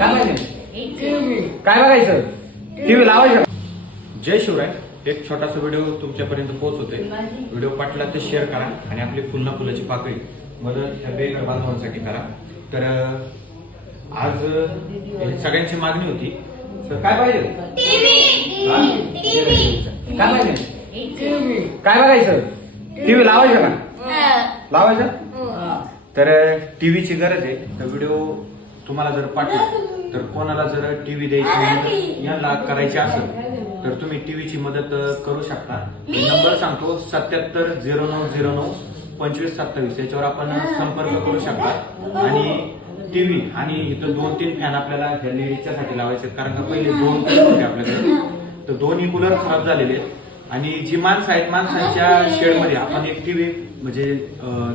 काय पाहिजे काय बघायचं? टीव्ही लावायचं. जय शिवराय. एक छोटासा व्हिडिओ तुमच्यापर्यंत पोहोचवतोय व्हिडिओ पाठला तर शेअर करा आणि आपली पुन्हा फुलाची पाकळी मदत ह्या बेघर बांधवांसाठी करा. तर आज सगळ्यांची मागणी होती. तर काय पाहिजे? हा? काय पाहिजे? काय बघायचं? टीव्ही लावायचं का? लावायचं? तर टीव्हीची गरज आहे. तर व्हिडिओ तुम्हाला जर पाठला तर कोणाला जर टीव्ही द्यायची यांना करायची असेल तर तुम्ही टीव्हीची मदत करू शकता. नंबर सांगतो सत्याहत्तर झिरो नऊ झिरो नऊ पंचवीस सत्तावीस. याच्यावर आपण संपर्क करू शकता. आणि टीव्ही आणि इथं दोन तीन फॅन आपल्याला ह्या लेडीजच्यासाठी लावायचे. कारण का पहिले दोन कूलर होते आपल्याकडे. तर दोन्ही कूलर खराब झालेले आहेत. आणि जी माणसं आहेत माणसांच्या शेडमध्ये आपण एक टीव्ही म्हणजे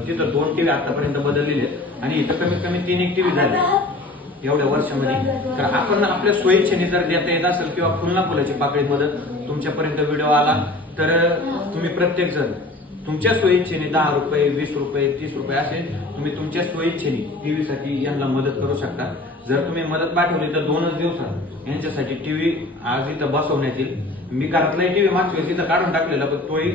तिथं दोन टीव्ही आतापर्यंत बदललेले आहेत. आणि इथं कमीत कमी तीन एक टीव्ही झाले एवढ्या वर्षामध्ये. तर आपण आपल्या सोयीच्छेने जर देता येत असेल किंवा फुलना फुलाची पाकळी मदत तुमच्यापर्यंत व्हिडिओ आला तर तुम्ही प्रत्येक जण तुमच्या सोयीच्छेने दहा रुपये वीस रुपये तीस रुपये असे तुम्ही तुमच्या सोयीच्छेने टीव्ही साठी यांना मदत करू शकता. जर तुम्ही मदत पाठवली तर दोनच दिवसात यांच्यासाठी टीव्ही आज इथं बसवण्यात येईल. मी घरातला टीव्ही मागच्या वेळेस इथं काढून टाकलेला पण तोही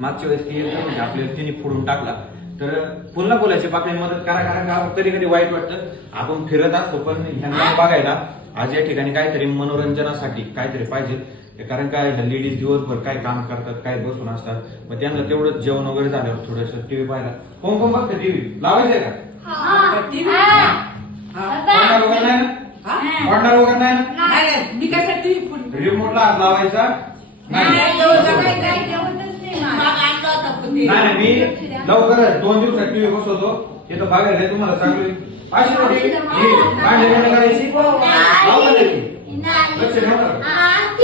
मागच्या वेळेस ती म्हणजे आपल्याला तिने फोडून टाकला. तर पुन्हा बोलायची पाकळी मदत करा कारण का कधी कधी वाईट वाटतं. आपण फिरत असतो पण ह्यांना बघायला. आज या ठिकाणी काहीतरी मनोरंजनासाठी काहीतरी पाहिजे. कारण काय ह्या लेडीज दिवसभर काय काम करतात काय बसून असतात. मग त्यांना तेवढं जेवण वगैरे झाल्यावर थोडस टीव्ही पाहायला. कोण कोण बघतं टीव्ही लावायचंय का? पडणार वगैरे नाही ना? पडणार वगैरे नाही ना? रिमोटला हात लावायचा? नाही नाही नाही, मी लवकरच दोन दिवसात टीव्ही बसवतो तिथं बघायला आहे, तुम्हाला सांगू अशी ही करायची. लक्ष ठेवा. बरं.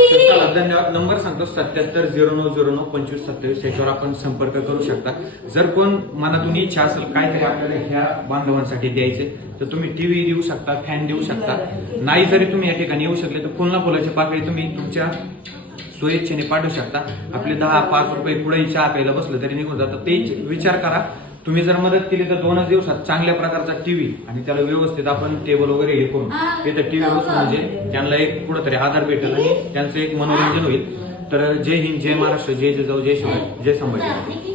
तर चला धन्यवाद. नंबर सांगतो सत्याहत्तर झिरो नऊ झिरो नऊ पंचवीस सत्तावीस याच्यावर आपण संपर्क करू शकता. जर कोण मनातून इच्छा असेल काहीतरी आपल्याला ह्या बांधवांसाठी द्यायचे तर तुम्ही टीव्ही देऊ शकता फॅन देऊ शकता. नाही जरी तुम्ही या ठिकाणी येऊ शकले तर पुन्हा फुलाची पाकळी तुम्ही तुमच्या स्वइच्छेने पाठवू शकता. आपले दहा पाच रुपये पुढे चहा प्यायला बसलं तरी निघून जातं. ते विचार करा. तुम्ही जर मदत केली तर दोनच दिवसात चांगल्या प्रकारचा टीव्ही आणि त्याला व्यवस्थित आपण टेबल वगैरे हे करून तिथं टीव्ही बसून म्हणजे त्यांना एक कुठंतरी आधार भेटेल आणि त्यांचं एक मनोरंजन होईल. तर जय हिंद जय महाराष्ट्र जय जय जाऊ जय शिवाय जय संभाजी.